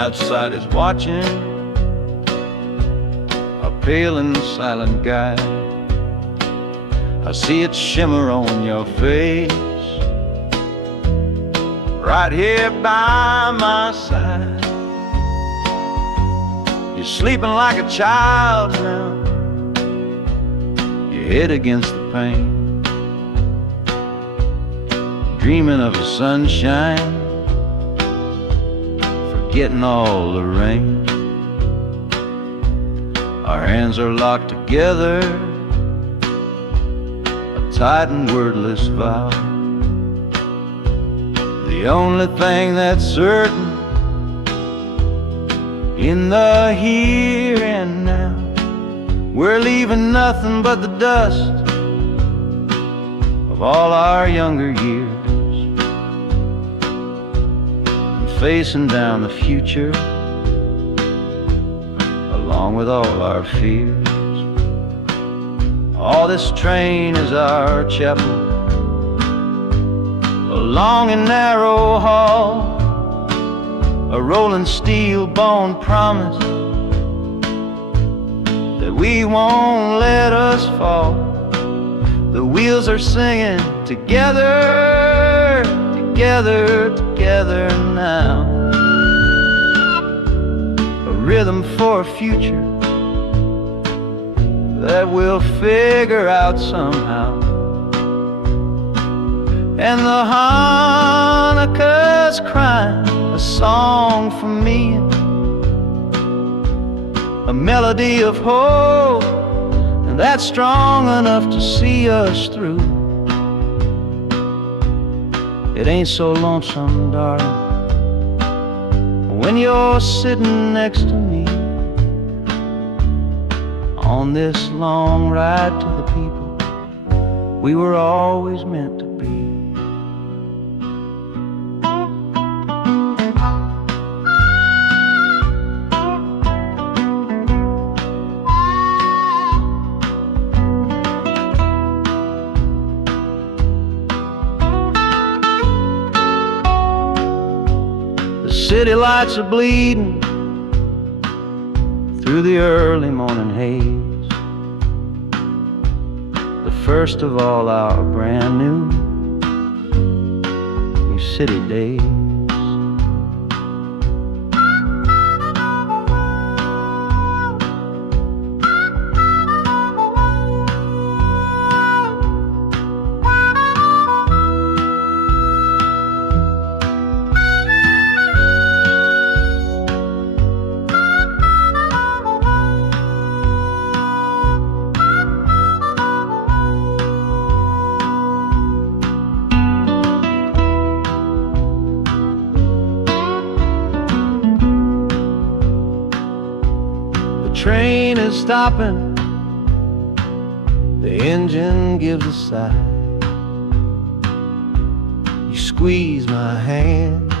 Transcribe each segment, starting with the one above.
outside is watching, a pale and silent guy. I see it shimmer on your face, right here by my side. You're sleeping like a child now, your head against the pane, dreaming of the sunshine, forgetting all the rain. Our hands are locked together, a tight and wordless vow. The only thing that's certain in the here and now, we're leaving nothing but the dust of all our younger years, and facing down the future along with all our fears. Oh, this train is our chapel, a long and narrow hall, a rolling steel bone promise that we won't let us fall. The wheels are singing together, together, together now, a rhythm for a future that we'll figure out somehow. And the Hanukkah's crying a song for me, a melody of hope, and that's strong enough to see us through. It ain't so lonesome, darling, when you're sitting next to me on this long ride to the people we were always meant to be. The city lights are bleeding through the early morning haze, the first of all our brand new city days. The train is stopping, the engine gives a sigh. You squeeze my hand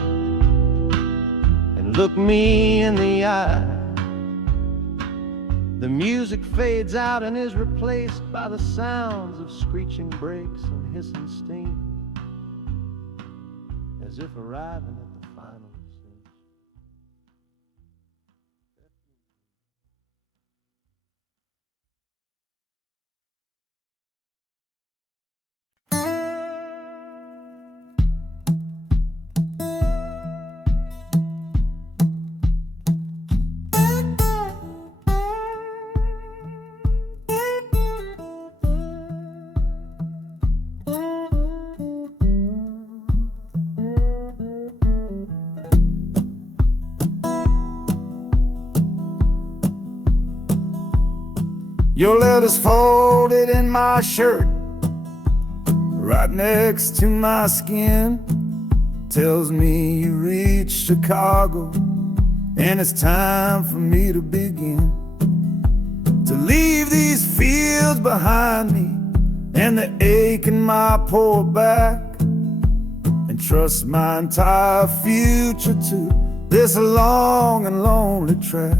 and look me in the eye. The music fades out and is replaced by the sounds of screeching brakes and hissing steam, as if arriving at the final stage. Your letter's folded in my shirt, right next to my skin. Tells me you reached Chicago, and it's time for me to begin. To leave these fields behind me, and the ache in my poor back, and trust my entire future to this long and lonely track.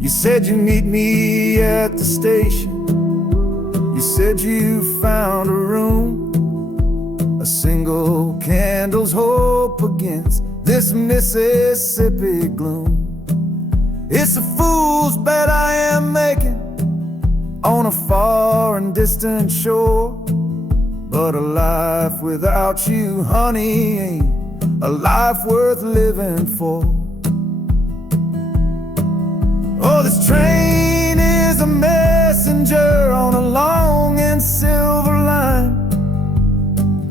You said you'd meet me at the station. You said you found a room, a single candle's hope against this Mississippi gloom. It's a fool's bet I am making on a far and distant shore. But a life without you, honey, ain't a life worth living for. Oh, this train is a messenger on a long and silver line,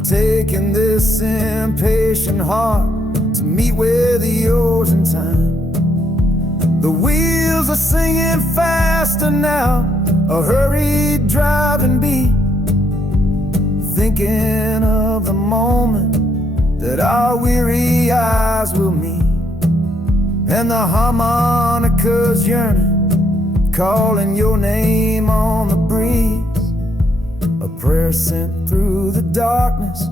taking this impatient heart to meet with yours in time. The wheels are singing faster now, a hurried driving beat, thinking of the moment that our weary eyes will meet. And the harmonica's yearning, calling your name on the breeze, a prayer sent through the darkness,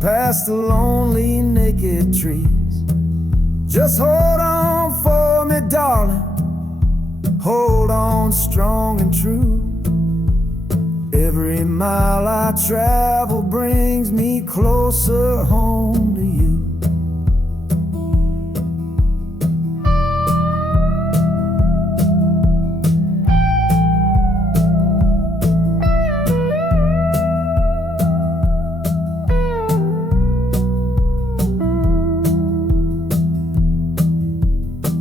past the lonely naked trees. Just hold on for me, darling, hold on strong and true. Every mile I travel brings me closer home to you.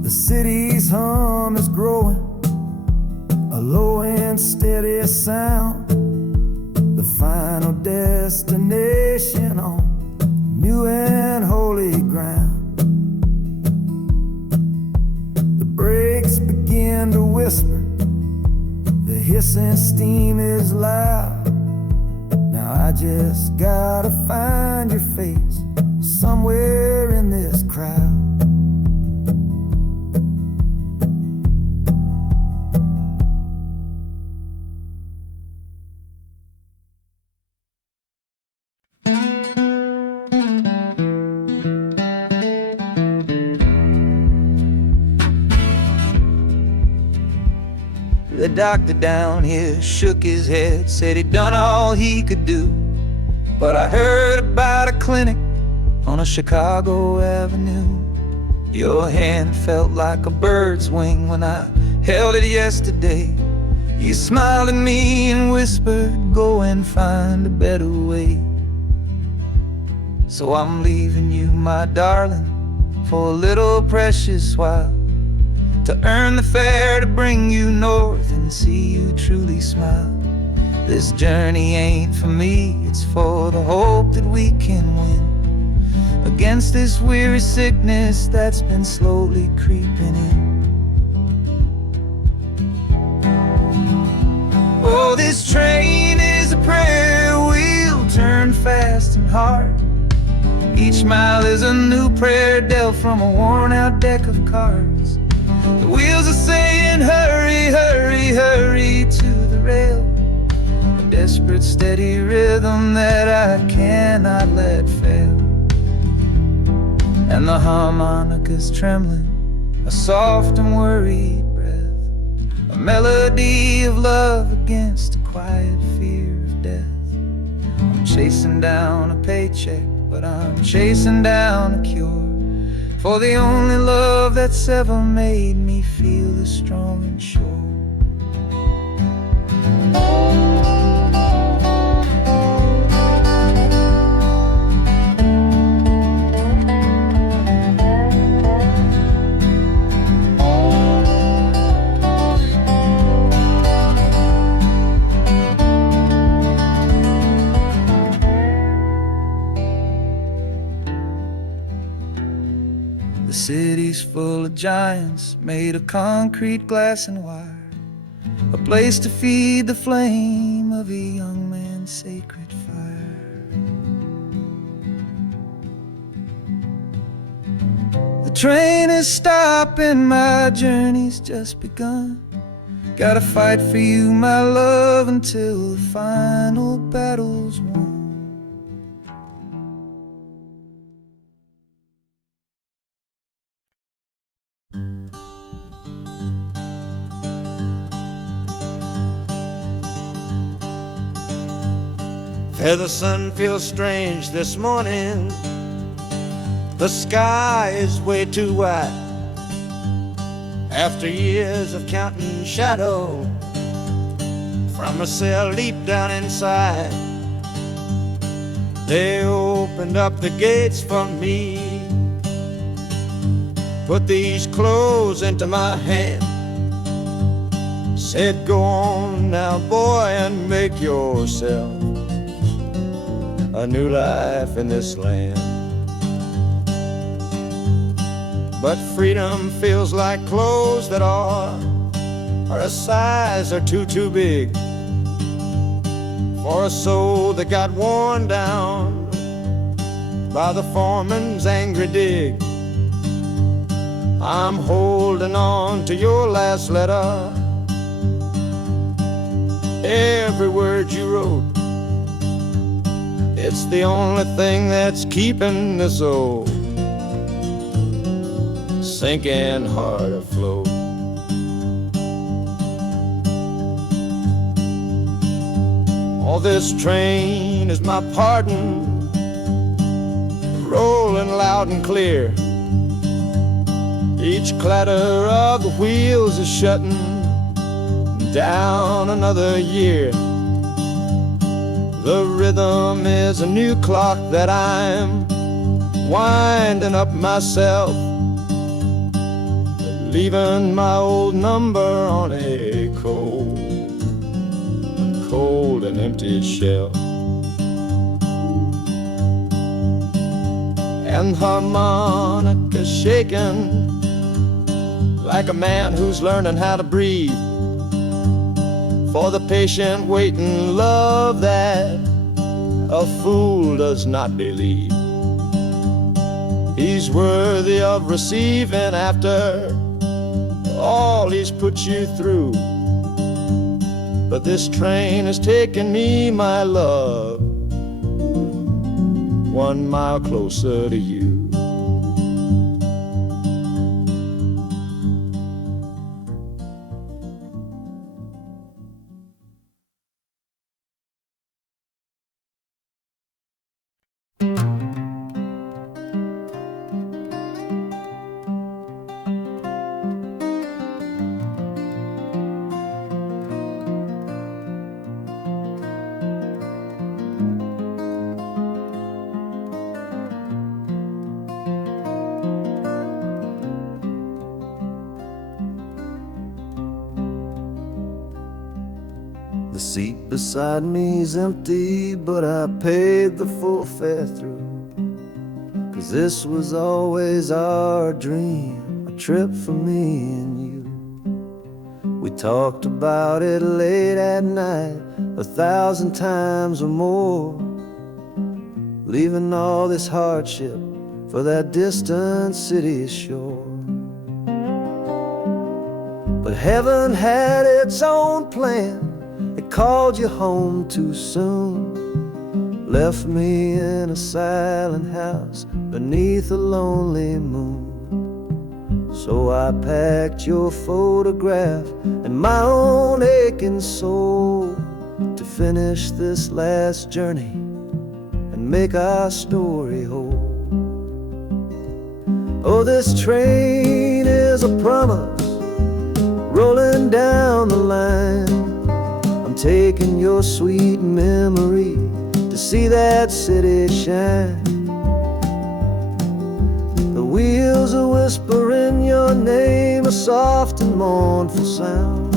The city's hum is growing, a low and steady sound, the final destination on new and holy ground. The brakes begin to whisper, the hissing steam is loud. Now I just gotta find your face somewhere in this crowd. The doctor down here shook his head, said he'd done all he could do. But I heard about a clinic on a Chicago avenue. Your hand felt like a bird's wing when I held it yesterday. You smiled at me and whispered, go and find a better way. So I'm leaving you, my darling, for a little precious while, to earn the fare to bring you north and see you truly smile. This journey ain't for me, it's for the hope that we can win against this weary sickness that's been slowly creeping in. Oh, this train is a prayer wheel turned fast and hard. Each mile is a new prayer dealt from a worn-out deck of cards. The wheels are saying hurry, hurry, hurry to the rail, a desperate steady rhythm that I cannot let fail. And the harmonica's trembling, a soft and worried breath, a melody of love against a quiet fear of death. I'm chasing down a paycheck, but I'm chasing down a cure for the only love that's ever made me feel this strong and sure. The city's full of giants made of concrete, glass, and wire, a place to feed the flame of a young man's sacred fire. The train is stopping, my journey's just begun. Gotta fight for you, my love, until the final battle's won. The sun feels strange this morning, The sky is way too wide. After years of counting shadow from a cell deep down inside, they opened up the gates for me, put these clothes into my hand, said, go on now, boy, and make yourself a new life in this land. But freedom feels like clothes that are a size or too big for a soul that got worn down by the foreman's angry dig. I'm holding on to your last letter, every word you wrote. It's the only thing that's keeping this old sinking heart afloat. Oh, this train is my pardon, rolling loud and clear. Each clatter of the wheels is shutting down another year. The rhythm is a new clock that I'm winding up myself, leaving my old number on a cold and empty shelf. And harmonica shaking like a man who's learning how to breathe, for the patient waiting love that a fool does not believe. He's worthy of receiving after all he's put you through. But this train has taken me, my love, 1 mile closer to you. The seat beside me's empty, but I paid the full fare through. 'Cause this was always our dream, a trip for me and you. We talked about it late at night, 1,000 times or more, leaving all this hardship for that distant city shore. But heaven had its own plan. It called you home too soon, left me in a silent house beneath a lonely moon. So I packed your photograph and my own aching soul to finish this last journey and make our story whole. Oh, this train is a promise rolling down the line. Taking your sweet memory to see that city shine. The wheels are whispering your name, a soft and mournful sound,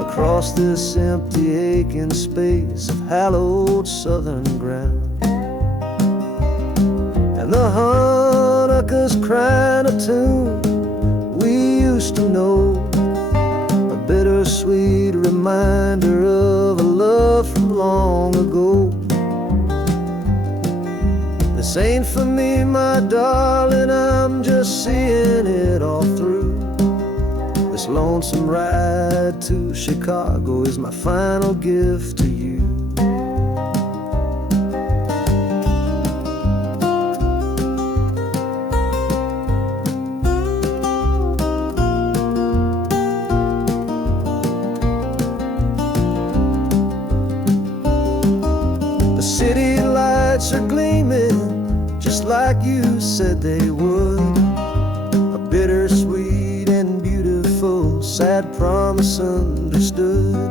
across this empty aching space of hallowed southern ground. And the harmonicas crying a tune we used to know, a bittersweet reminder of a love from long ago. This ain't for me, my darling, I'm just seeing it all through. This lonesome ride to Chicago is my final gift to you. City lights are gleaming just like you said they would. A bittersweet and beautiful, sad promise understood.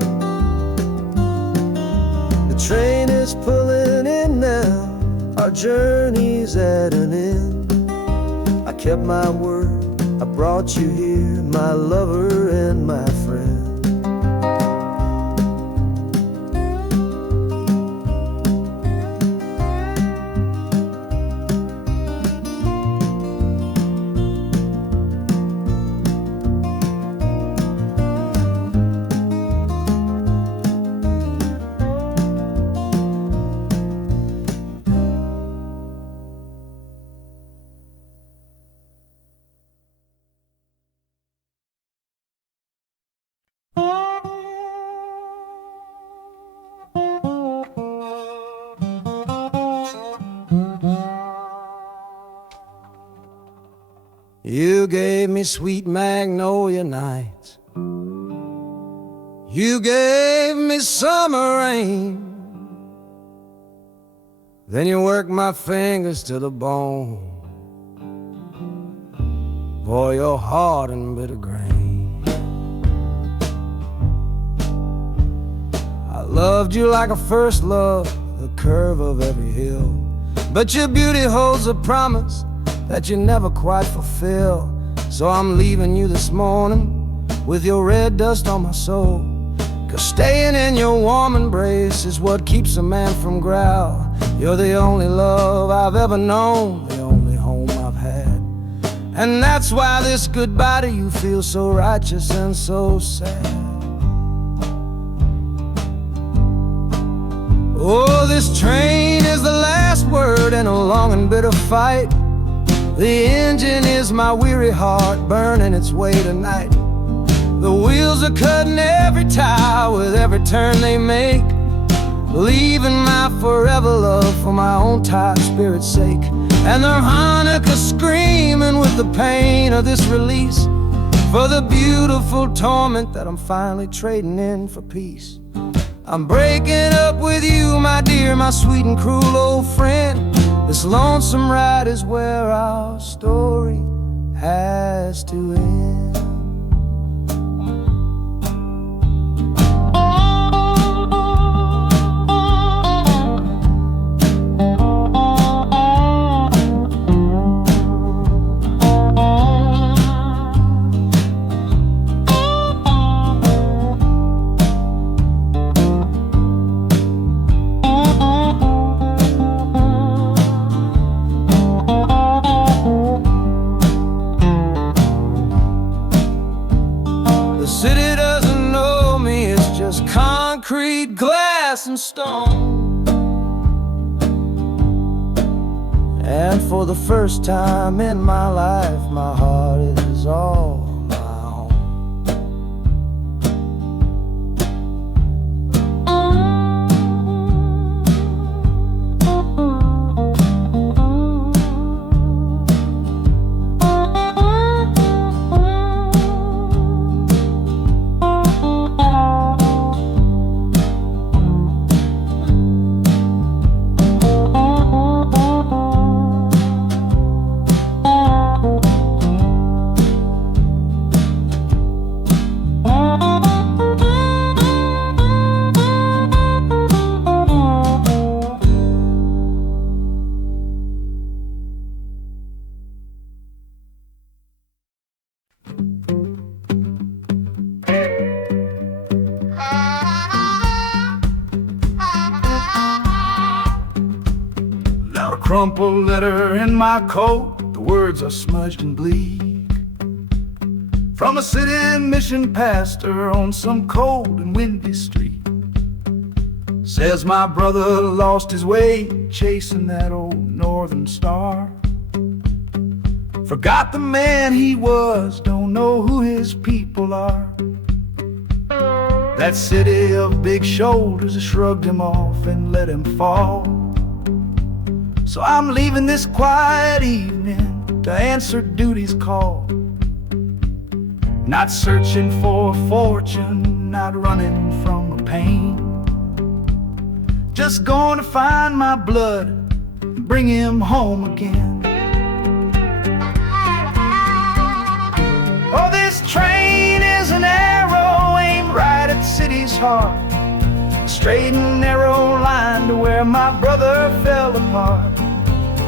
The train is pulling in now, our journey's at an end. I kept my word, I brought you here, my lover and my friend. You gave me sweet magnolia nights, you gave me summer rain, then you worked my fingers to the bone. Boy, you're hard and bitter grain. I loved you like a first love, the curve of every hill, but your beauty holds a promise that you never quite fulfill. So I'm leaving you this morning with your red dust on my soul, 'cause staying in your warm embrace is what keeps a man from growl. You're the only love I've ever known, the only home I've had, and that's why this goodbye to you feels so righteous and so sad. Oh, this train is the last word in a long and bitter fight. The engine is my weary heart burning its way tonight. The wheels are cutting every tire with every turn they make, leaving my forever love for my own tired spirit's sake. And the harmonica screaming with the pain of this release, for the beautiful torment that I'm finally trading in for peace. I'm breaking up with you, my dear, my sweet and cruel old friend. This lonesome ride is where our story has to end. Concrete, glass, and stone. And for the first time in my life, my heart is all my own. Crumpled letter in my coat, the words are smudged and bleak, from a city mission pastor on some cold and windy street. Says my brother lost his way chasing that old northern star, forgot the man he was, don't know who his people are. That city of big shoulders shrugged him off and let him fall. So I'm leaving this quiet evening to answer duty's call. Not searching for a fortune, not running from a pain, just going to find my blood and bring him home again. heart, a straight and narrow line to where my brother fell apart.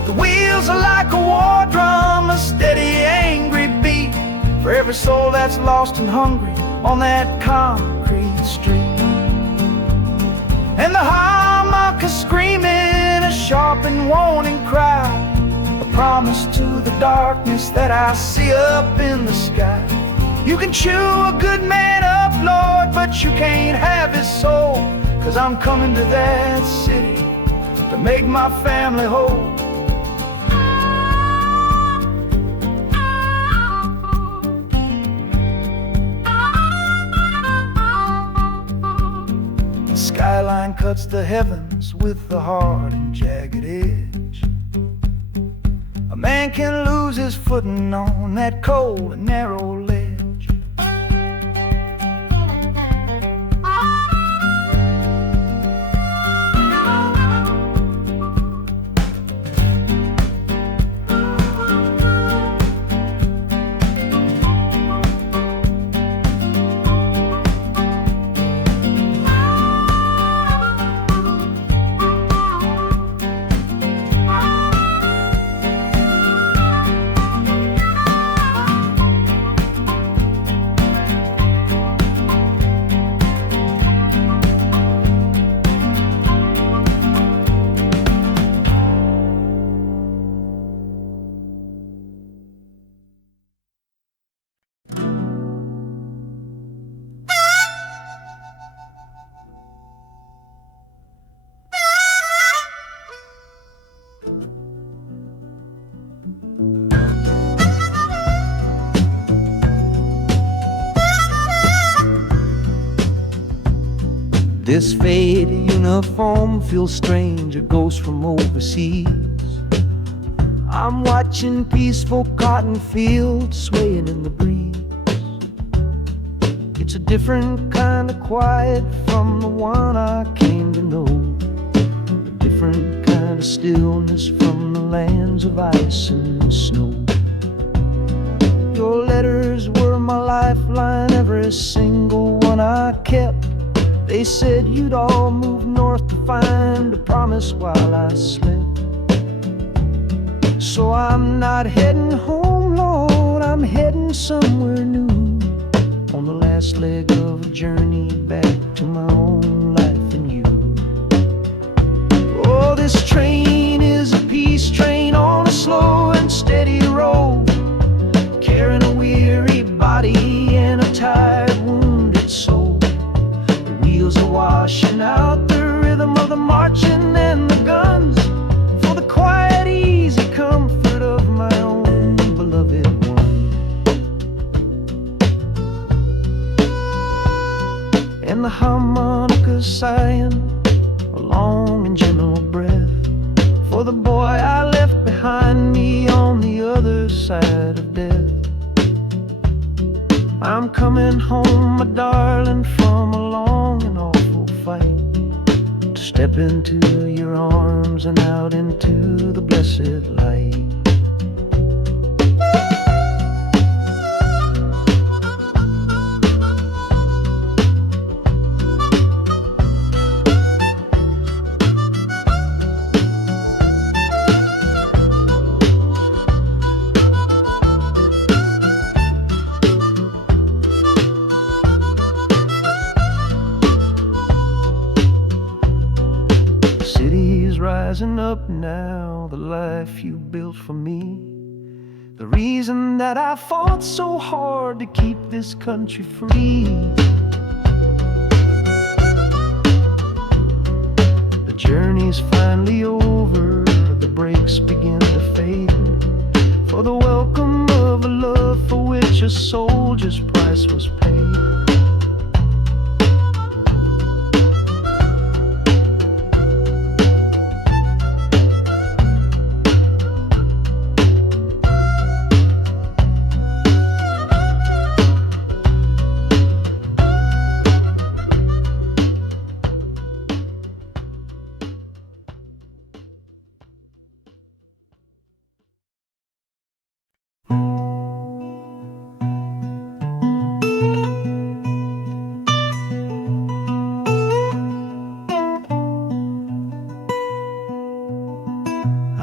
The wheels are like a war drum, a steady, angry beat for every soul that's lost and hungry on that concrete street. And the harmonica screaming a sharp and warning cry, a promise to the darkness that I see up in the sky. You can chew a good man up, Lord, but you can't have his soul, 'cause I'm coming to that city to make my family whole. The skyline cuts the heavens with a hard and jagged edge. A man can lose his footing on that cold and narrow ledge. This faded uniform feels strange, a ghost from overseas. I'm watching peaceful cotton fields swaying in the breeze. It's a different kind of quiet from the one I came to know, a different kind of stillness from the lands of ice and snow. Your letters were my lifeline, every single one I kept. They said you'd all move north to find a promise while I slept. So I'm not heading home, Lord, I'm heading somewhere new, on the last leg of a journey back to my own life and you. Oh, this train is a peace train on a slow and steady road, carrying a weary body and a tired, wounded soul. Wheels are washing out the rhythm of the marching and the guns, for the quiet, easy comfort of my own beloved one. And the harmonica's sighing a long and gentle breath for the boy I left behind me on the other side of death. I'm coming home, my darling, from a long and awful fight, to step into your arms and out into the blessed light. Rising up now, the life you built for me, the reason that I fought so hard to keep this country free. The journey's finally over, the brakes begin to fade, for the welcome of a love for which a soldier's price was paid.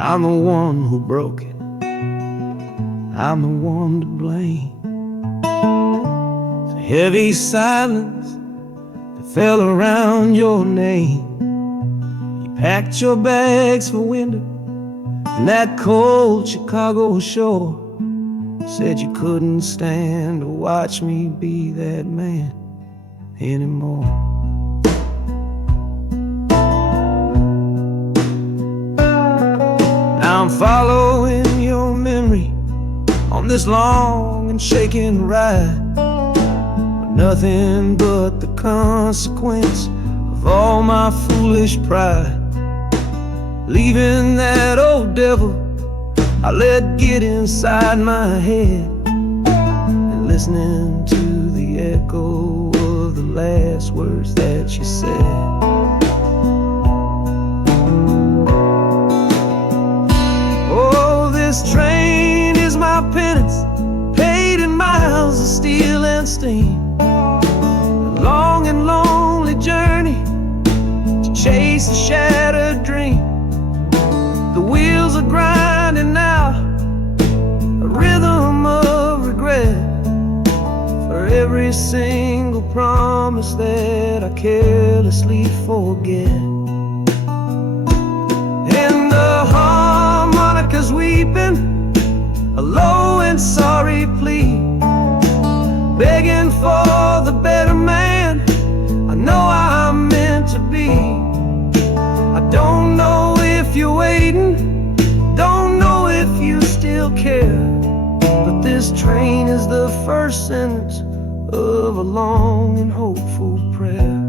I'm the one who broke it. I'm the one to blame. The heavy silence that fell around your name. You packed your bags for winter in that cold Chicago shore. Said you couldn't stand to watch me be that man anymore. Now I'm following your memory on this long and shaking ride, but nothing but the consequence of all my foolish pride. Leaving that old devil I let get inside my head, and listening to the echo of the last words that you said. Oh, this train is my penance, paid in miles of steel and steam. A long and lonely journey to chase a shattered dream. The wheels are grinding now, a rhythm of regret for every single promise that I carelessly forget. And the harmonica's weeping a low and sorry plea, begging for the better man I know I'm meant to be. I don't know if you're waiting, don't know if you still care, but this train is the first sentence of a long and hopeful prayer.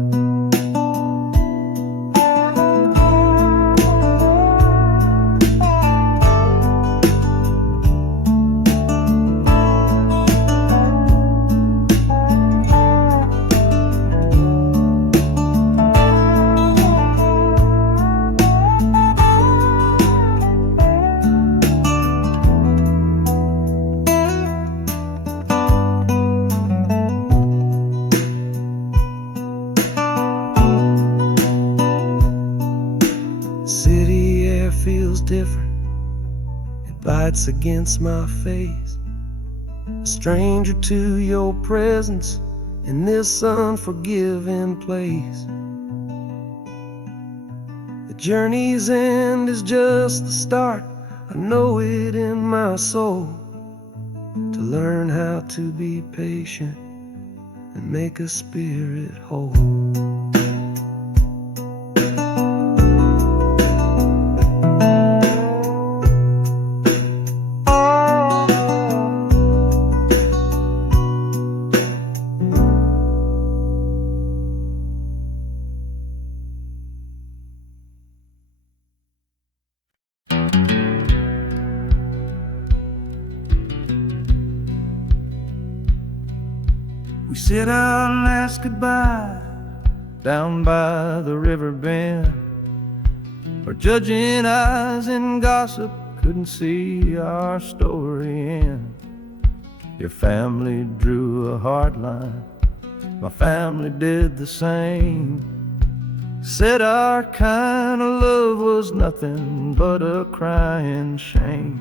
City air feels different, it bites against my face. A stranger to your presence in this unforgiving place. The journey's end is just the start, I know it in my soul. To learn how to be patient and make a spirit whole. We said our last goodbye down by the river bend, where judging eyes and gossip couldn't see our story end. Your family drew a hard line, my family did the same. Said our kind of love was nothing but a crying shame.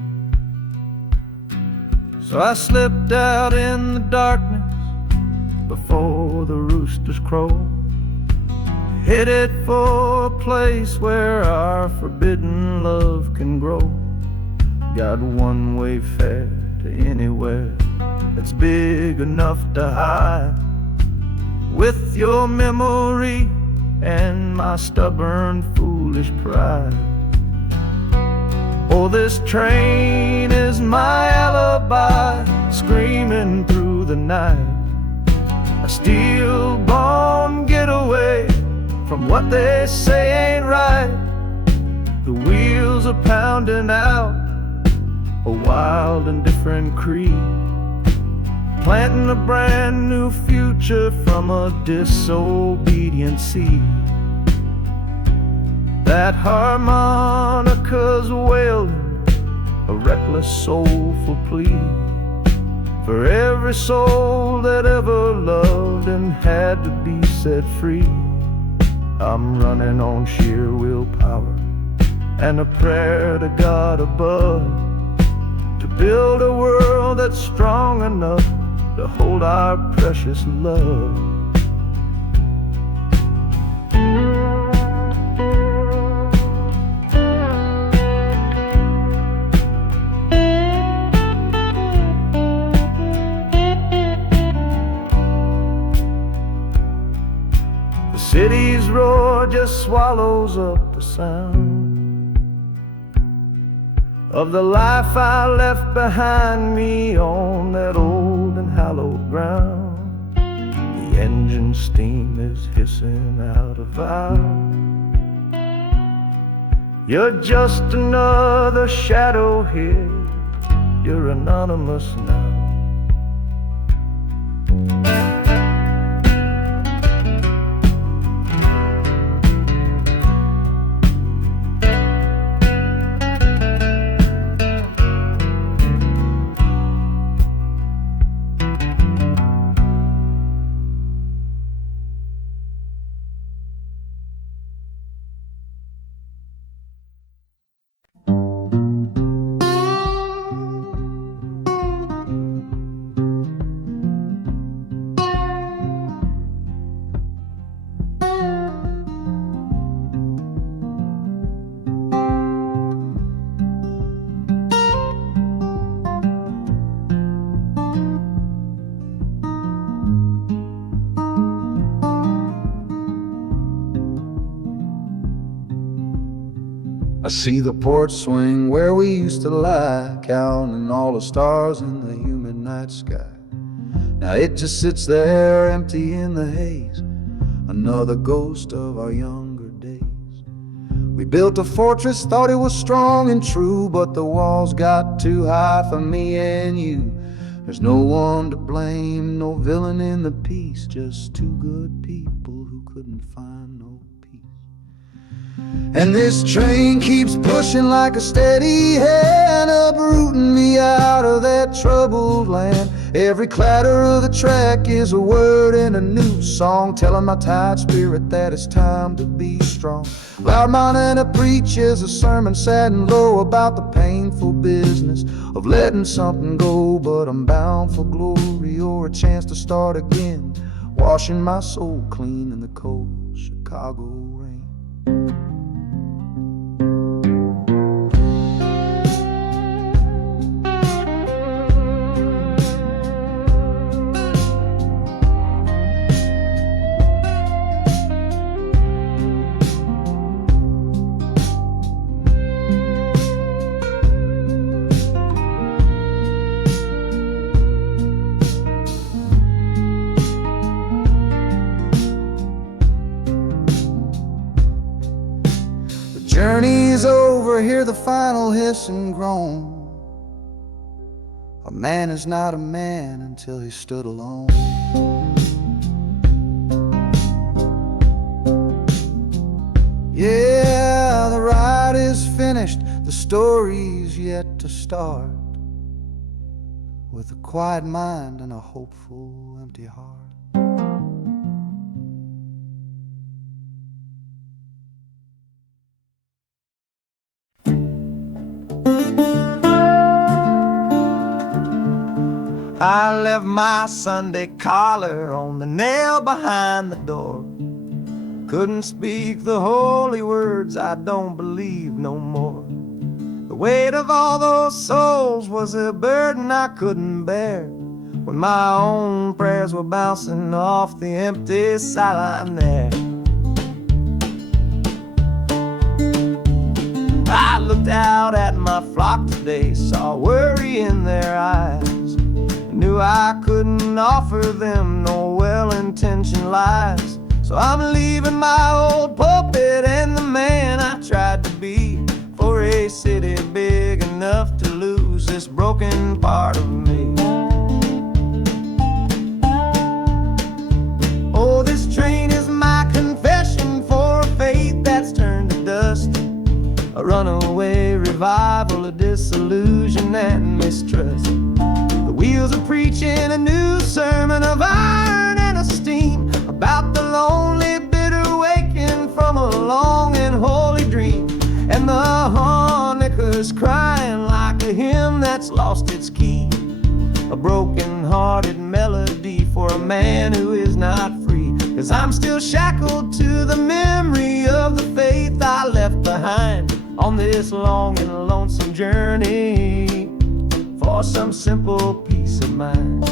So I slipped out in the darkness before the roosters crow, headed for a place where our forbidden love can grow. Got one way fare to anywhere that's big enough to hide, with your memory and my stubborn foolish pride. Oh, this train is my alibi, screaming through the night. A steel-born getaway from what they say ain't right. The wheels are pounding out a wild and different creed, planting a brand new future from a disobedient seed. That harmonica's wailing a reckless soulful plea for every soul that ever loved and had to be set free. I'm running on sheer willpower, and a prayer to God above to build a world that's strong enough to hold our precious love. The city's roar just swallows up the sound of the life I left behind me on that old and hallowed ground. The engine steam is hissing out of valve. You're just another shadow here, you're anonymous now. I see the porch swing where we used to lie, counting all the stars in the humid night sky. Now it just sits there empty in the haze, another ghost of our younger days. We built a fortress, thought it was strong and true, but the walls got too high for me and you. There's no one to blame, no villain in the piece, just two good people who couldn't find no peace. And this train keeps pushing like a steady hand, uprooting me out of that troubled land. Every clatter of the track is a word in a new song, telling my tired spirit that it's time to be strong. Loud Montana preaches a sermon sad and low about the painful business of letting something go, but I'm bound for glory or a chance to start again, washing my soul clean in the cold Chicago rain. Journey's over, hear the final hiss and groan. A man is not a man until he stood alone. Yeah, the ride is finished, the story's yet to start, with a quiet mind and a hopeful empty heart. I left my Sunday collar on the nail behind the door. Couldn't speak the holy words, I don't believe no more. The weight of all those souls was a burden I couldn't bear, when my own prayers were bouncing off the empty sideline there. I looked out at my flock today, saw worry in their eyes, knew I couldn't offer them no well-intentioned lies. So I'm leaving my old pulpit and the man I tried to be, for a city big enough to lose this broken part of me. Oh, this train is my confession for a faith that's turned to dust, a runaway revival of disillusion and mistrust. Wheels are preaching a new sermon of iron and of steam, about the lonely, bitter waking from a long and holy dream. And the voice crying like a hymn that's lost its key, a broken-hearted melody for a man who is not free. 'Cause I'm still shackled to the memory of the faith I left behind on this long and lonesome journey for some simple peace of mind.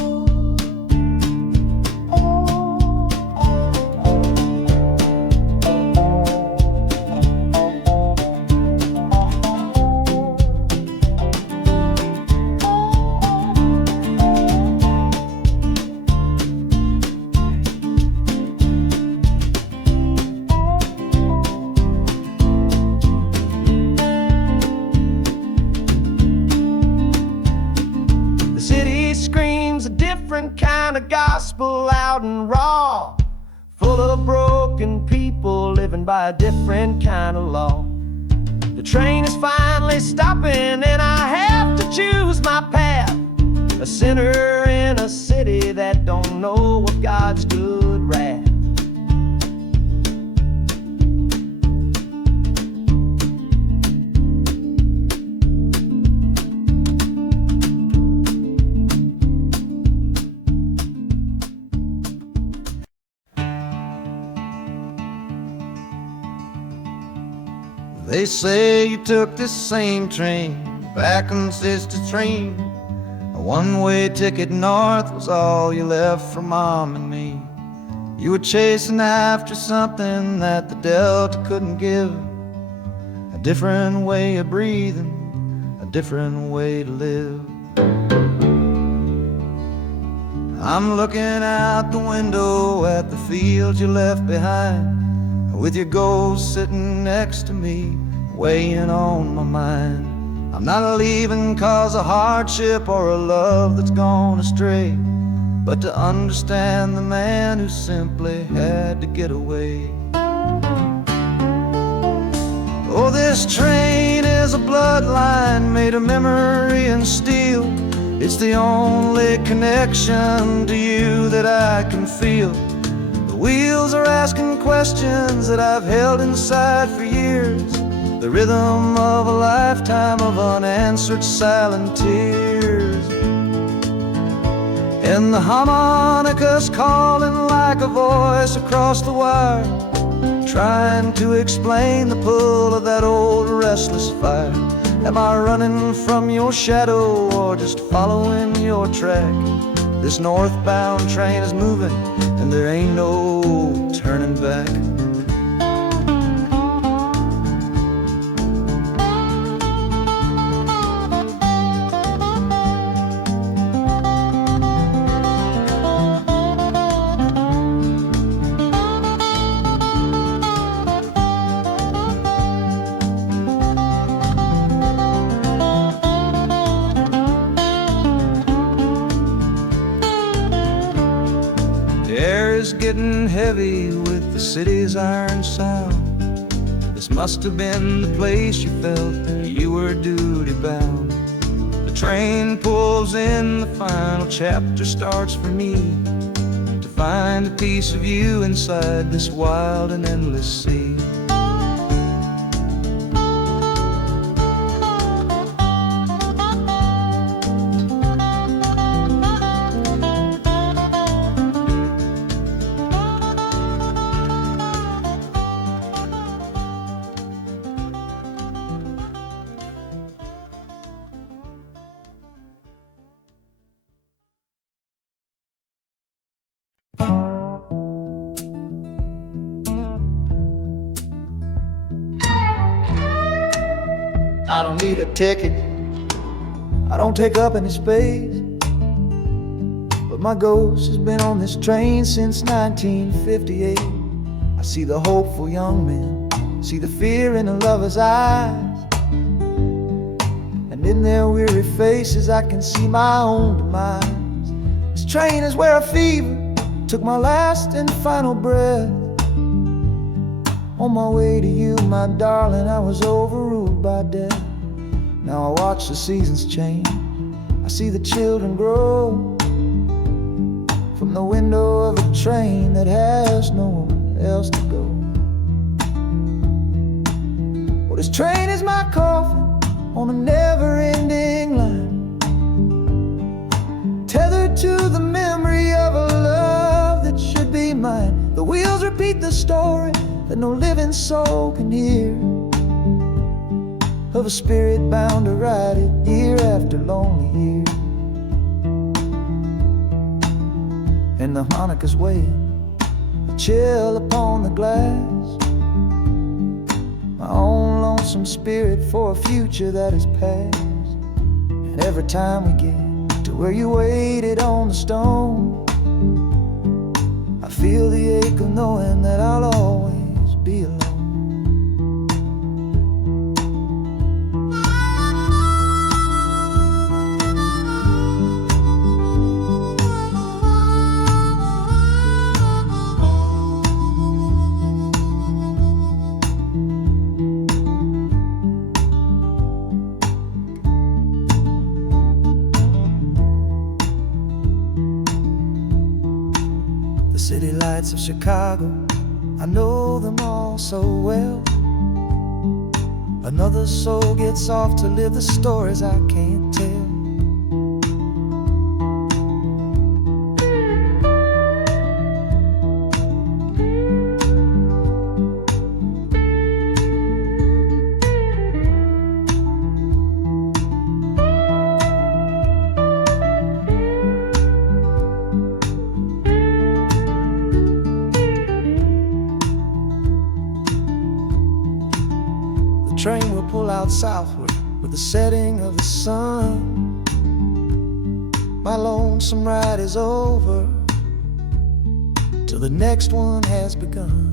Kind of gospel, loud and raw, full of broken people living by a different kind of law. The train is finally stopping and I have to choose my path, a sinner in a city that don't know of God's good wrath. They say you took this same train back on Sister Train. A one-way ticket north was all you left for Mom and me. You were chasing after something that the Delta couldn't give, a different way of breathing, a different way to live. I'm looking out the window at the fields you left behind, with your ghost sitting next to me, weighing on my mind. I'm not leaving cause of hardship or a love that's gone astray, but to understand the man who simply had to get away. Oh, this train is a bloodline made of memory and steel. It's the only connection to you that I can feel. The wheels are asking questions that I've held inside for years, the rhythm of a lifetime of unanswered silent tears. And the harmonica's calling like a voice across the wire, trying to explain the pull of that old restless fire. Am I running from your shadow or just following your track? This northbound train is moving and there ain't no turning back. Getting heavy with the city's iron sound. This must have been the place you felt you were duty bound. The train pulls in, the final chapter starts for me, to find a piece of you inside this wild and endless sea. I don't need a ticket, I don't take up any space, but my ghost has been on this train since 1958. I see the hopeful young men, see the fear in the lovers' eyes, and in their weary faces I can see my own demise. This train is where a fever took my last and final breath. On my way to you, my darling, I was overruled by death. Now I watch the seasons change, I see the children grow, from the window of a train that has nowhere else to go. Well, this train is my coffin, on a never-ending line, tethered to the memory of a love that should be mine. The wheels repeat the story that no living soul can hear, of a spirit bound to ride it year after lonely year. And the Hanukkah's weighing a chill upon the glass, my own lonesome spirit for a future that is past. And every time we get to where you waited on the stone, I feel the ache of knowing that I'll always be alone. The city lights of Chicago, I know them all so well. Another soul gets off to live the stories I can't tell. The train will pull out southward with the setting of the sun. My lonesome ride is over till the next one has begun.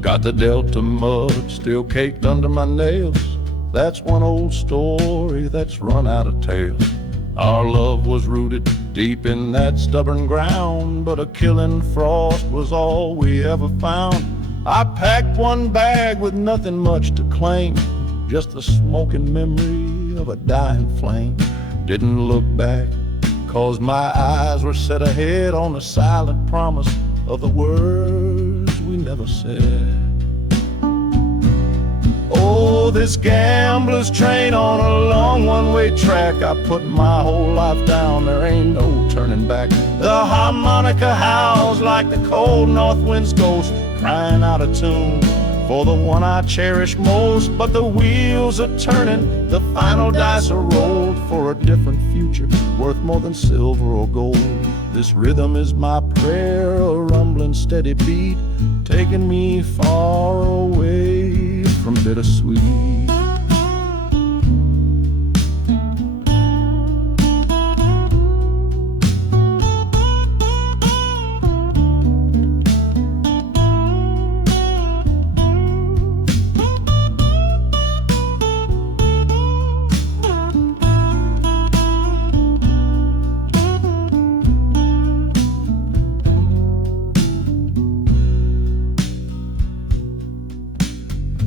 Got the Delta mud still caked under my nails. That's one old story that's run out of tales. Our love was rooted deep in that stubborn ground, but a killing frost was all we ever found. I packed one bag with nothing much to claim, just the smoking memory of a dying flame. Didn't look back, 'cause my eyes were set ahead on the silent promise of the words we never said. Oh, this gambler's train on a long one-way track, I put my whole life down, there ain't no turning back. The harmonica howls like the cold north wind's ghost, crying out a tune for the one I cherish most. But the wheels are turning, the final dice are rolled for a different future, worth more than silver or gold. This rhythm is my prayer, a rumbling steady beat, taking me far away from bittersweet.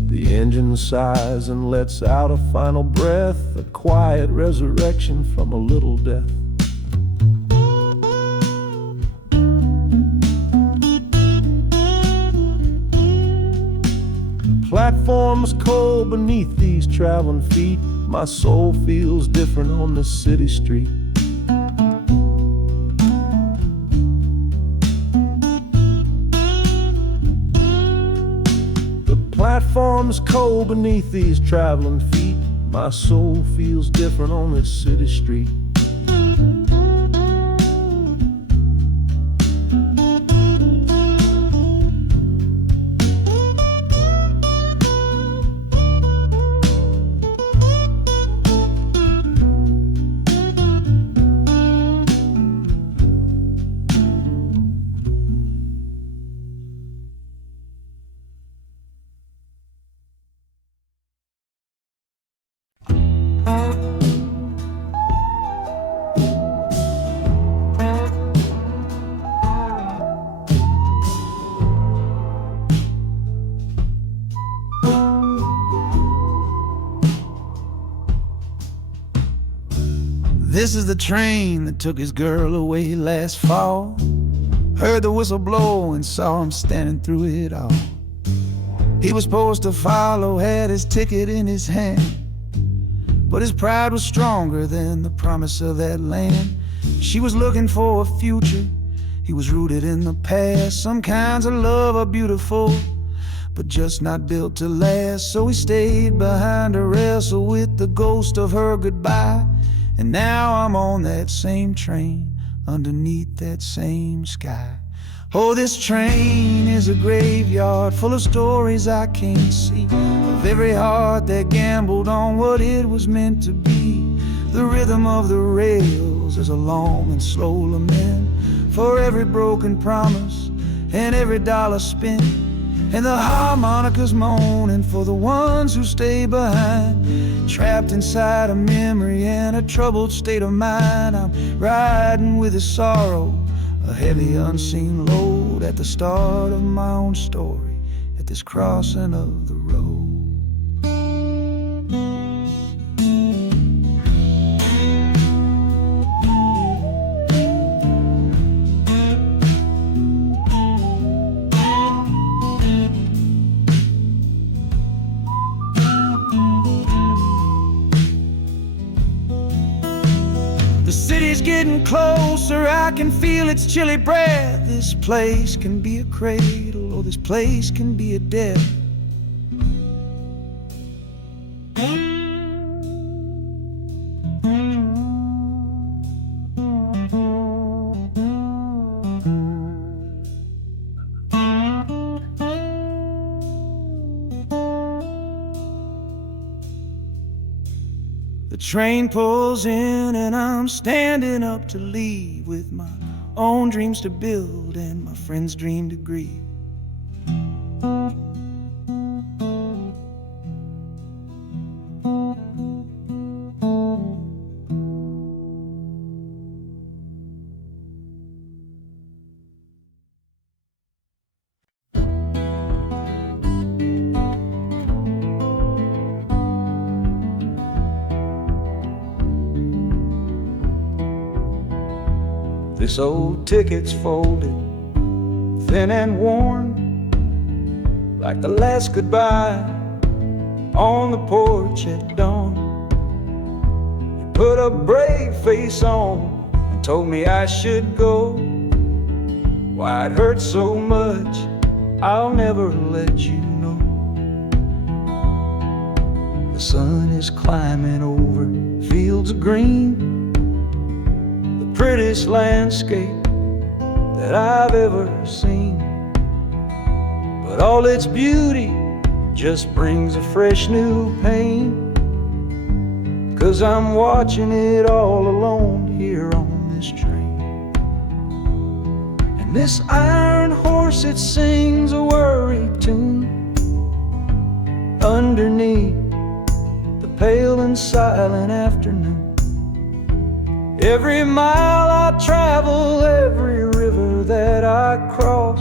The engine sighs and lets out a final breath, a quiet resurrection from a little death. The platform's cold beneath these traveling feet, my soul feels different on this city street. Platform's cold beneath these traveling feet, my soul feels different on this city street. This is the train that took his girl away last fall. Heard the whistle blow and saw him standing through it all. He was supposed to follow, had his ticket in his hand, but his pride was stronger than the promise of that land. She was looking for a future, he was rooted in the past. Some kinds of love are beautiful, but just not built to last. So he stayed behind to wrestle with the ghost of her goodbye. And now I'm on that same train, underneath that same sky. Oh, this train is a graveyard full of stories I can't see, of every heart that gambled on what it was meant to be. The rhythm of the rails is a long and slow lament for every broken promise and every dollar spent, and the harmonicas moaning for the ones who stay behind, trapped inside a memory and a troubled state of mind. I'm riding with a sorrow, a heavy unseen load, at the start of my own story, at this crossing of the road. The city's getting closer, I can feel its chilly breath. This place can be a cradle, or this place can be a death. The train pulls in and I'm standing up to leave, with my own dreams to build and my friend's dream to grieve. This old ticket's folded, thin and worn, like the last goodbye on the porch at dawn. You put a brave face on and told me I should go. Why it hurts so much, I'll never let you know. The sun is climbing over fields of green, prettiest landscape that I've ever seen. But all its beauty just brings a fresh new pain, 'cause I'm watching it all alone here on this train. And this iron horse, it sings a worry tune underneath the pale and silent afternoon. Every mile I travel, every river that I cross,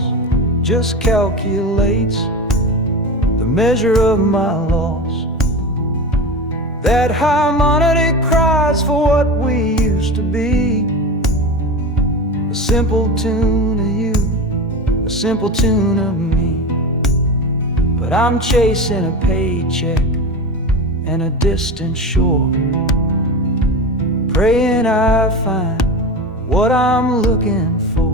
just calculates the measure of my loss. That harmonic cries for what we used to be, a simple tune of you, a simple tune of me. But I'm chasing a paycheck and a distant shore, praying I find what I'm looking for.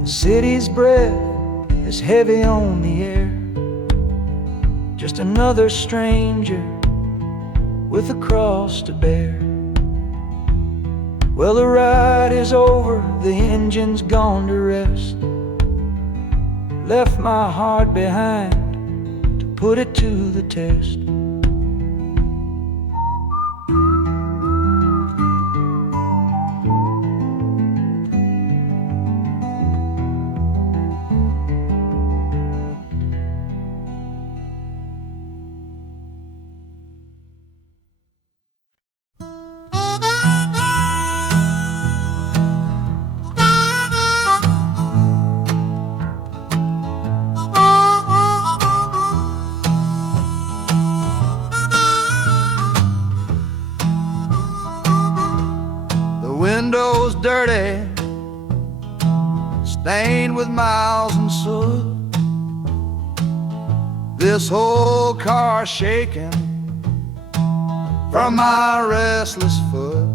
The city's breath is heavy on the air, just another stranger with a cross to bear. Well, the ride is over, the engine's gone to rest, left my heart behind to put it to the test. windows dirty, stained with miles and soot. This whole car shaking from my restless foot.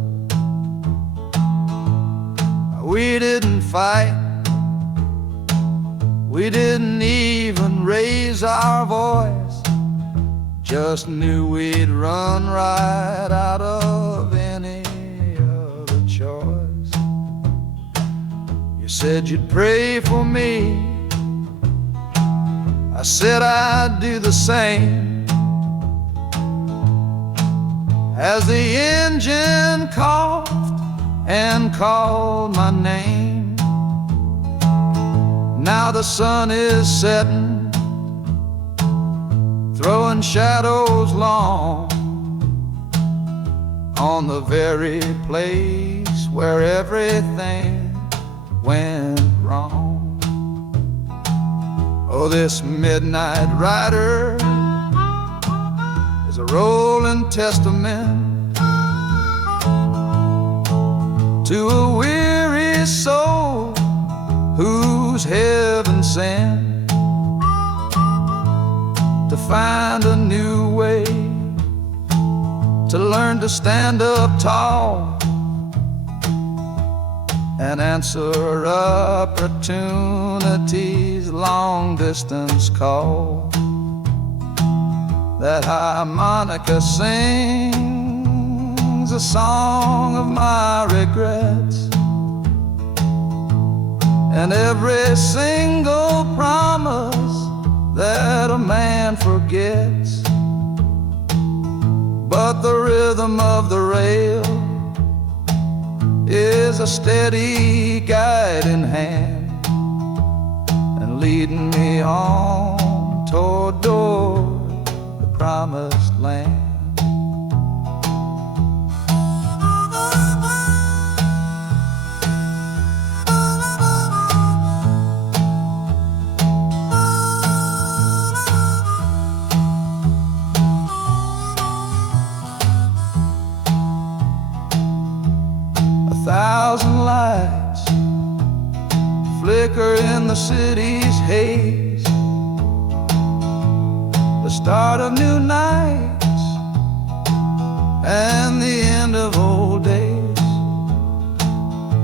We didn't fight, we didn't even raise our voice, just knew we'd run right out of any other choice. You said you'd pray for me, I said I'd do the same. As the engine coughed and called my name, now the sun is setting, throwing shadows long on the very place where everything went wrong. Oh, this midnight rider is a rolling testament to a weary soul whose heaven sent to find a new way, to learn to stand up tall and answer opportunity's long-distance call. That harmonica sings a song of my regrets, and every single promise that a man forgets. But the rhythm of the rail is a steady guiding hand, and leading me on toward the promised land. 1,000 lights flicker in the city's haze, the start of new nights and the end of old days.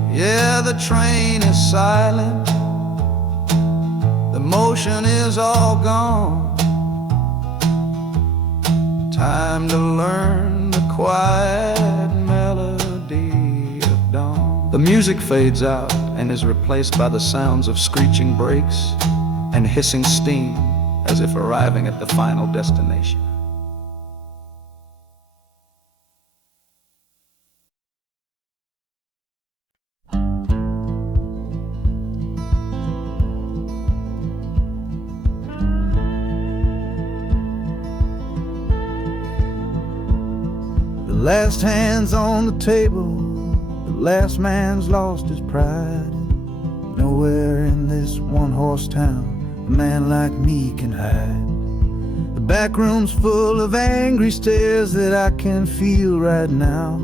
Yeah, the train is silent, the motion is all gone. Time to learn the quiet melody of dawn. The music fades out and is replaced by the sounds of screeching brakes and hissing steam, as if arriving at the final destination. The last hand's on the table, the last man's lost his pride. Nowhere in this one-horse town a man like me can hide. The back room's full of angry stares that I can feel right now.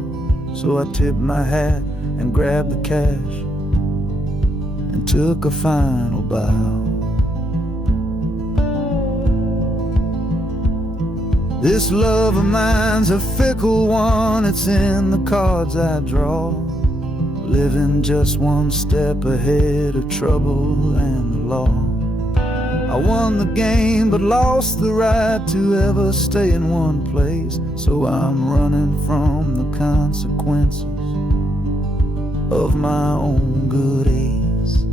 So I tipped my hat and grabbed the cash and took a final bow. This love of mine's a fickle one, it's in the cards I draw. Living just one step ahead of trouble and the law. I won the game but lost the right to ever stay in one place. So I'm running from the consequences of my own good ace.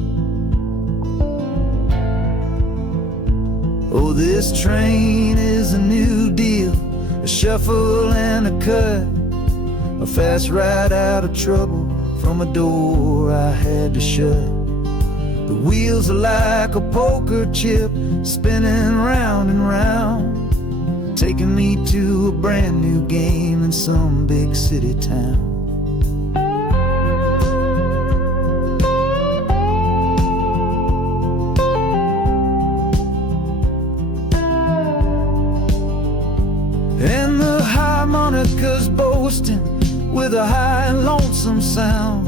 Oh, this train is a new deal, a shuffle and a cut, a fast ride out of trouble from a door I had to shut. The wheels are like a poker chip, spinning round and round, taking me to a brand new game in some big city town. And the harmonica's boasting with a high and lonesome sound.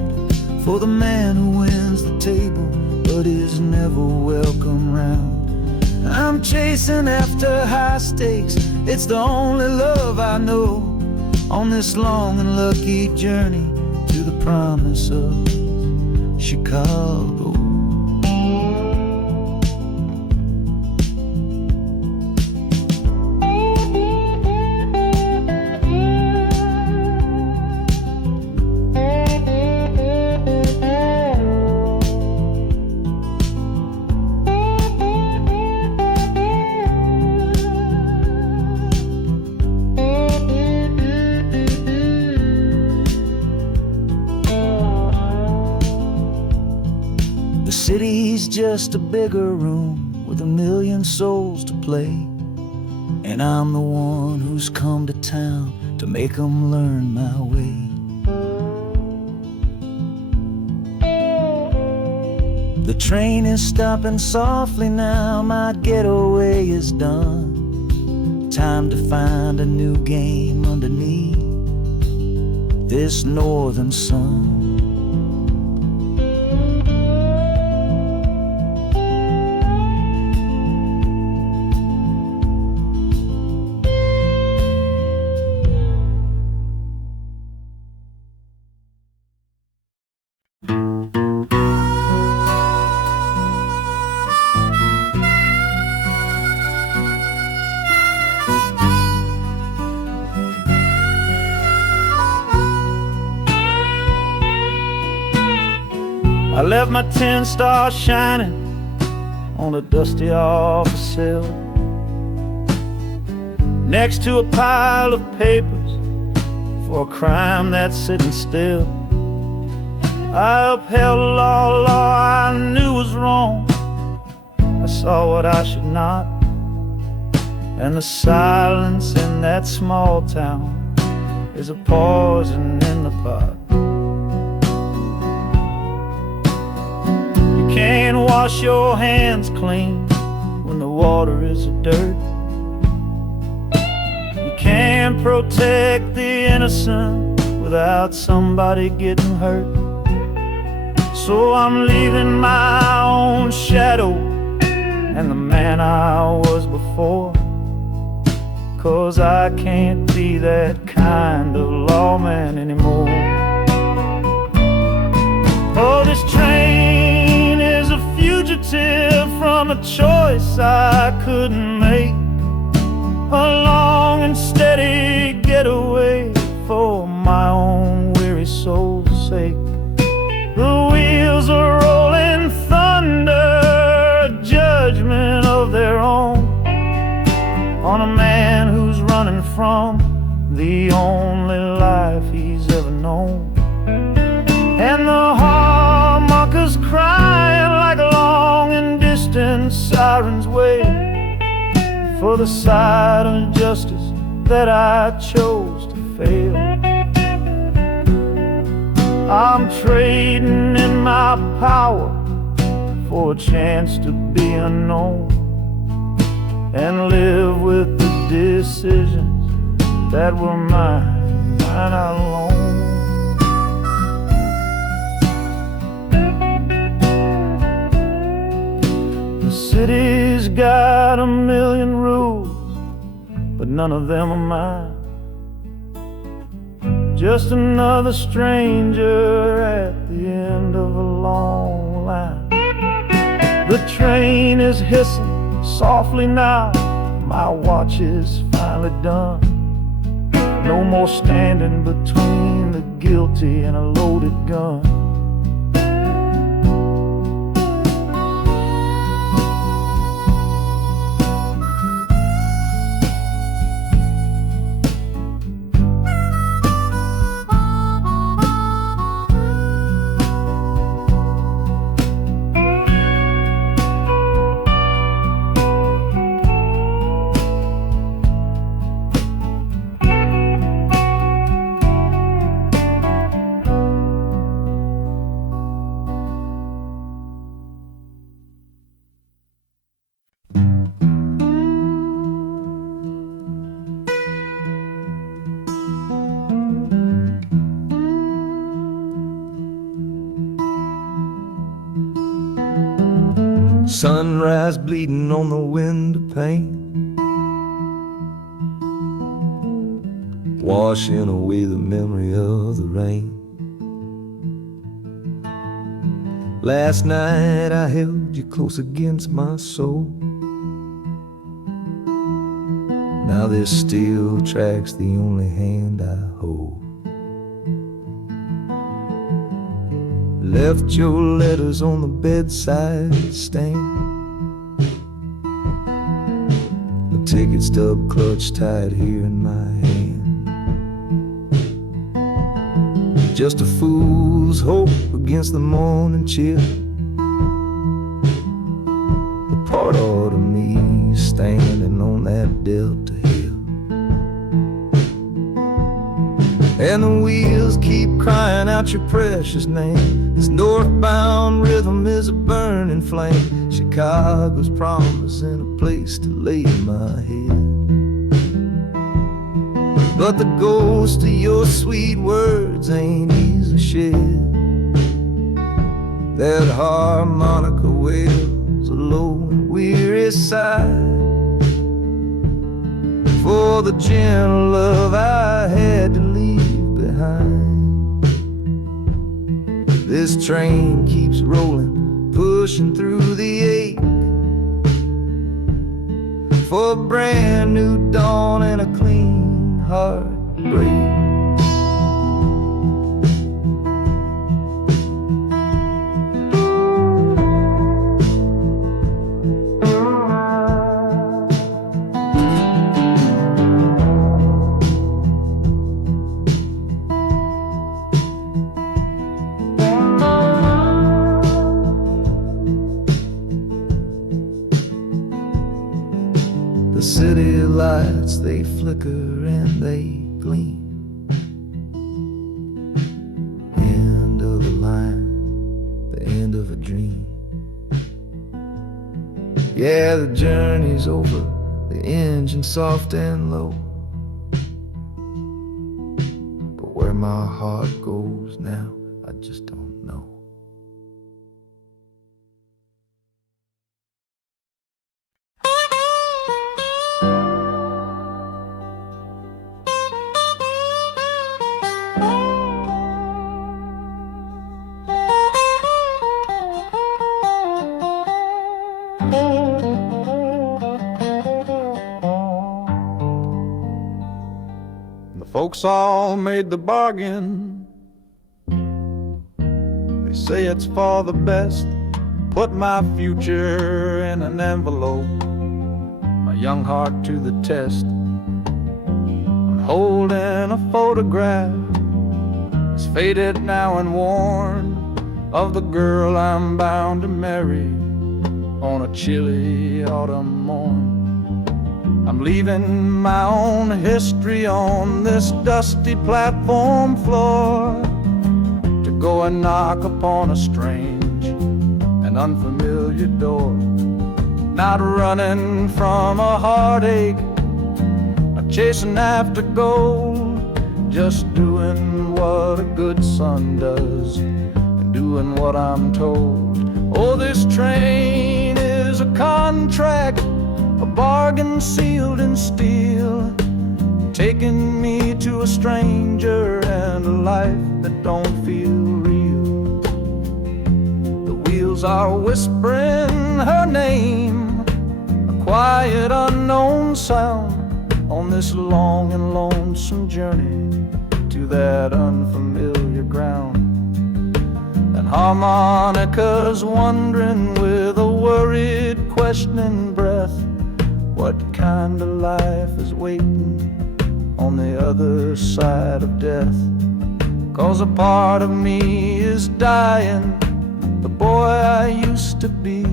for the man who wins the table but is never welcome round. I'm chasing after high stakes, it's the only love I know on this long and lucky journey to the promise of Chicago. The city's just a bigger room with a million souls to play, and I'm the one who's come to town to make them learn my way. The train is stopping softly now, my getaway is done. Time to find a new game underneath this northern sun. I left my 10 stars shining on a dusty office sill, next to a pile of papers for a crime that's sitting still. I upheld a law I knew was wrong. I saw what I should not, and the silence in that small town is a poison in the pot. You can't wash your hands clean when the water is of dirt. You can't protect the innocent without somebody getting hurt. So I'm leaving my own shadow and the man I was before, 'cause I can't be that kind of lawman anymore. Oh, this train is a fugitive from a choice I couldn't make, a long and steady getaway for my own weary soul's sake. The wheels are rolling thunder, a judgment of their own, on a man who's running from the only life he's ever known. And the harmonicas crying like long and distant sirens wait for the side of justice that I chose to fail. I'm trading in my power for a chance to be unknown and live with the decisions that were mine alone. The city's got a million rules, but none of them are mine. Just another stranger at the end of a long line. The train is hissing softly now, my watch is finally done. No more standing between the guilty and a loaded gun. Sunrise bleeding on the window pane, washing away the memory of the rain. Last night I held you close against my soul. Now this steel track's the only hand I hold. Left your letters on the bedside stand, a ticket stub clutched tight here in my hand. Just a fool's hope against the morning chill, the part of me standing on that Delta hill. And the wheels keep crying out your precious name. This northbound rhythm is a burning flame. Chicago's promising a place to lay my head. But the ghost of your sweet words ain't easily shed. That harmonica wails a low and weary sigh for the gentle love I had to leave behind. This train keeps rolling, pushing through the ache, for a brand new dawn and a clean heartbreak. The city lights, they flicker and they gleam. End of the line, the end of a dream. Yeah, the journey's over, the engine soft and low. But where my heart goes now, I just don't know. The folks all made the bargain. They say it's for the best. Put my future in an envelope, my young heart to the test. I'm holding a photograph, it's faded now and worn, of the girl I'm bound to marry on a chilly autumn morn. I'm leaving my own history on this dusty platform floor to go and knock upon a strange and unfamiliar door. Not running from a heartache, not chasing after gold, just doing what a good son does and doing what I'm told. Oh, this train is a contract, a bargain sealed in steel, taking me to a stranger and a life that don't feel real. The wheels are whispering her name, a quiet unknown sound, on this long and lonesome journey to that unfamiliar ground. And harmonica's wondering with a worried, questioning breath, what kind of life is waiting on the other side of death? 'Cause a part of me is dying, the boy I used to be,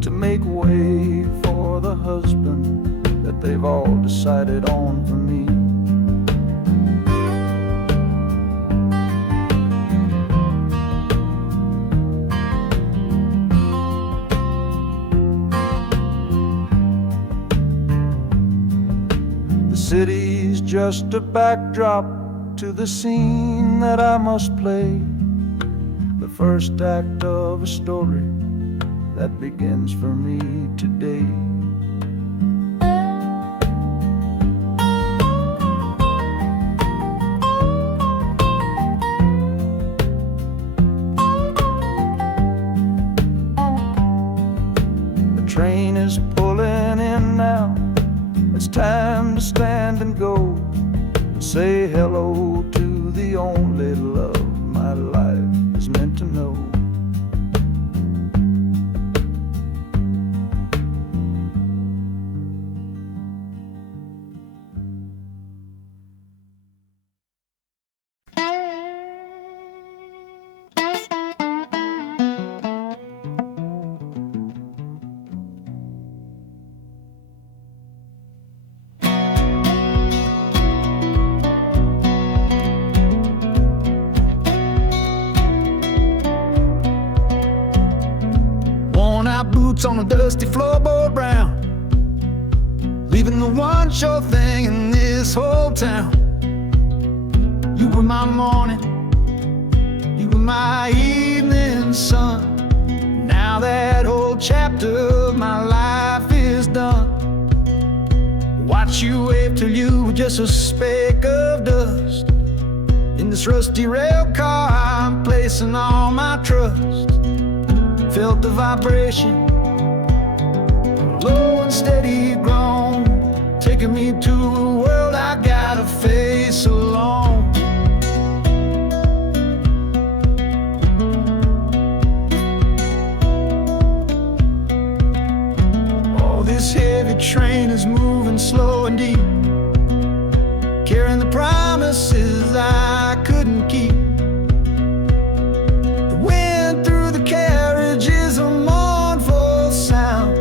to make way for the husband that they've all decided on for me. City's just a backdrop to the scene that I must play, the first act of a story that begins for me today. The train is pulling in now. It's time to stand and go, and say hello to the only love my life is meant to know. Boots on a dusty floorboard brown, leaving the one sure thing in this whole town. You were my morning, you were my evening sun. Now that whole chapter of my life is done. Watch you wave till you were just a speck of dust. In this rusty rail car I'm placing all my trust. Felt the vibration, low and steady grown, taking me to a world I gotta face alone. Oh, this heavy train is moving slow and deep, carrying the promises I couldn't keep. The wind through the carriage is a mournful sound,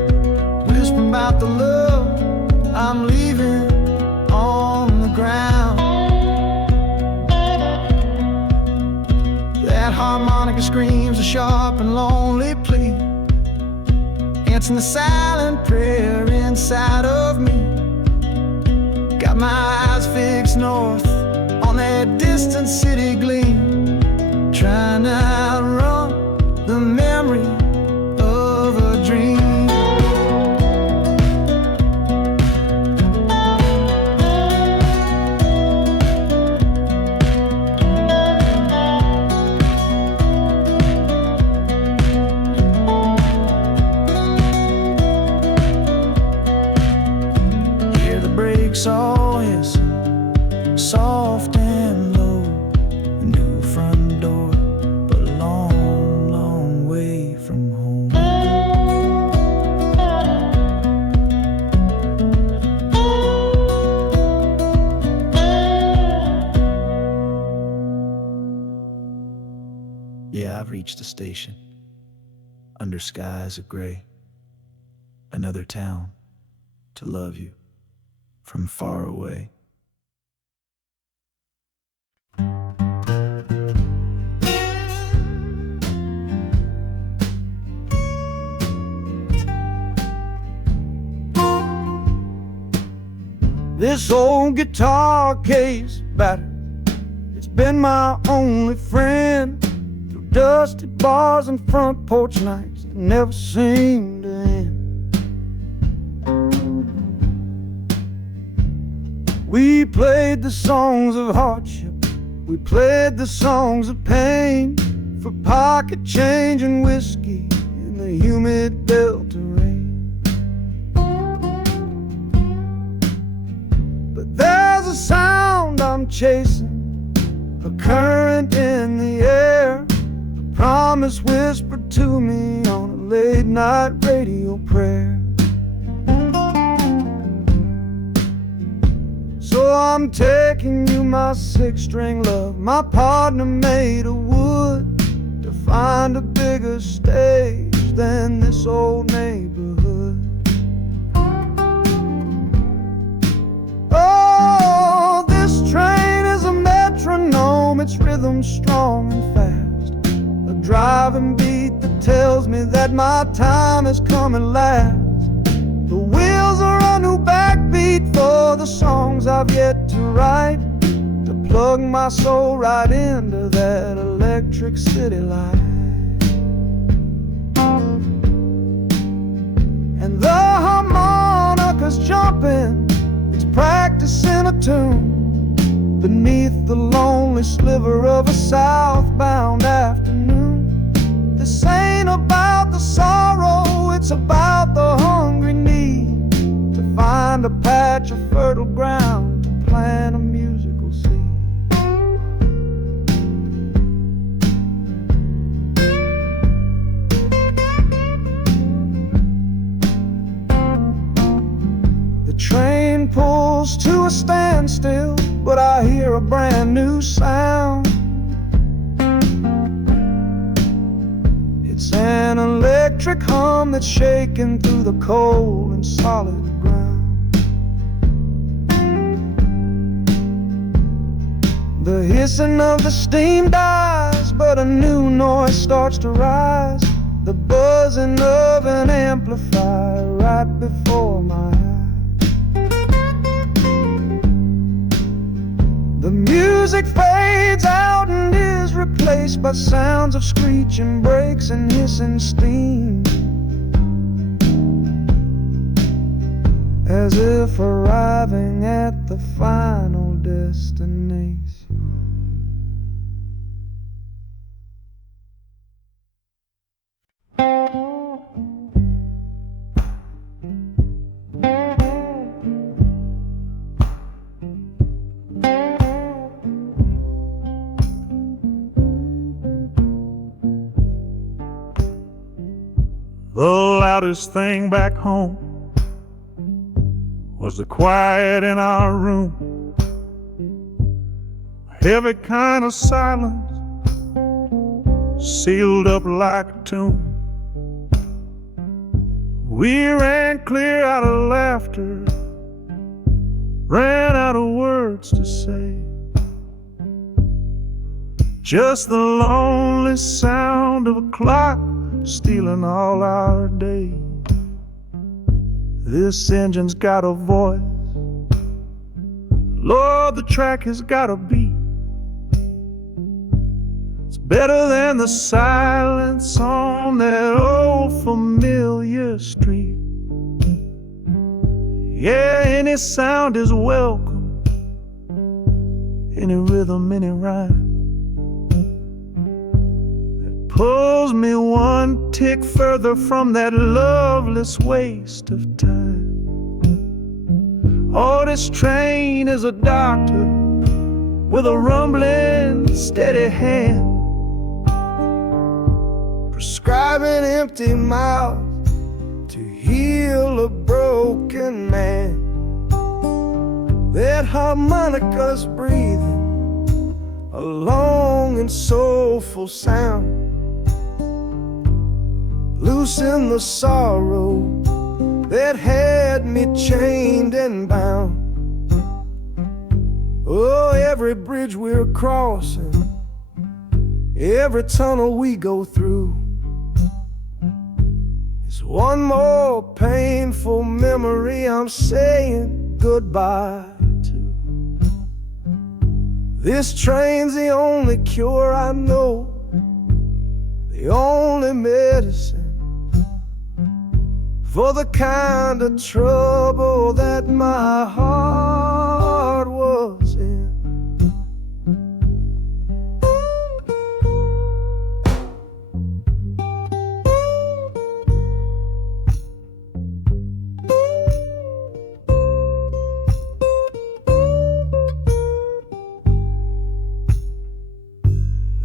whispering about the love I'm leaving on the ground. That harmonica screams a sharp and lonely plea, answering the silent prayer inside of me. Got my eyes fixed north on that distant city gleam, trying to outrun the memory of a dream. Hear the brakes all hiss, soft and low. A new front door, but a long, long way from home. Yeah, I've reached the station, under skies of gray. Another town to love you from far away. This old guitar case battered, it's been my only friend through dusty bars and front porch nights that never seem to end. We played the songs of hardship, we played the songs of pain, for pocket change and whiskey in the humid Delta rain. But there's a sound I'm chasing, a current in the air, a promise whispered to me on a late night radio prayer. So I'm taking you, my six-string love, my partner made of wood, to find a bigger stage than this old neighborhood. Oh, this train is a metronome, its rhythm strong and fast, a driving beat that tells me that my time is coming last. The wheels are a new backbeat for the songs I've yet to write, to plug my soul right into that electric city light. sliver of a southbound afternoon. This ain't about the sorrow, it's about the hungry need to find a patch of fertile ground to plant a musical seed. The train pulls to a standstill, but I hear a brand new sound. It's an electric hum that's shaking through the cold and solid ground. The hissing of the steam dies, but a new noise starts to rise. The buzzing of an amplifier right before my eyes. The music fades out and is replaced by sounds of screeching brakes and hissing steam, as if arriving at the final destination. The loudest thing back home was the quiet in our room, a heavy kind of silence, sealed up like a tomb. We ran clear out of laughter, ran out of words to say, just the lonely sound of a clock stealing all our day. This engine's got a voice, Lord, the track has got a beat. It's better than the silence on that old familiar street. Yeah, any sound is welcome, any rhythm, any rhyme pulls me one tick further from that loveless waste of time. Oh, this train is a doctor with a rumbling, steady hand, prescribing empty mouths to heal a broken man. That harmonica's breathing a long and soulful sound, loosen the sorrow that had me chained and bound. Oh, every bridge we're crossing, every tunnel we go through is one more painful memory I'm saying goodbye to. This train's the only cure I know, the only medicine for the kind of trouble that my heart was in.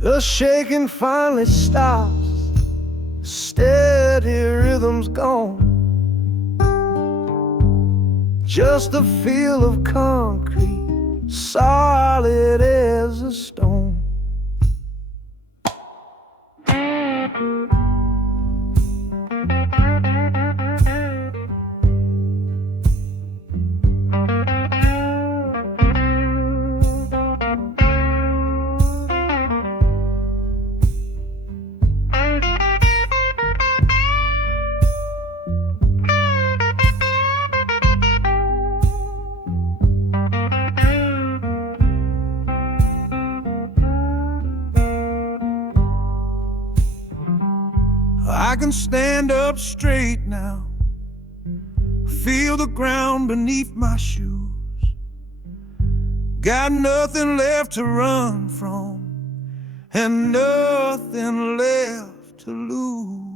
The shaking finally stops, the steady rhythm's gone. Just a feel of concrete, solid as a stone. I can stand up straight now, feel the ground beneath my shoes, Got nothing left to run from and nothing left to lose.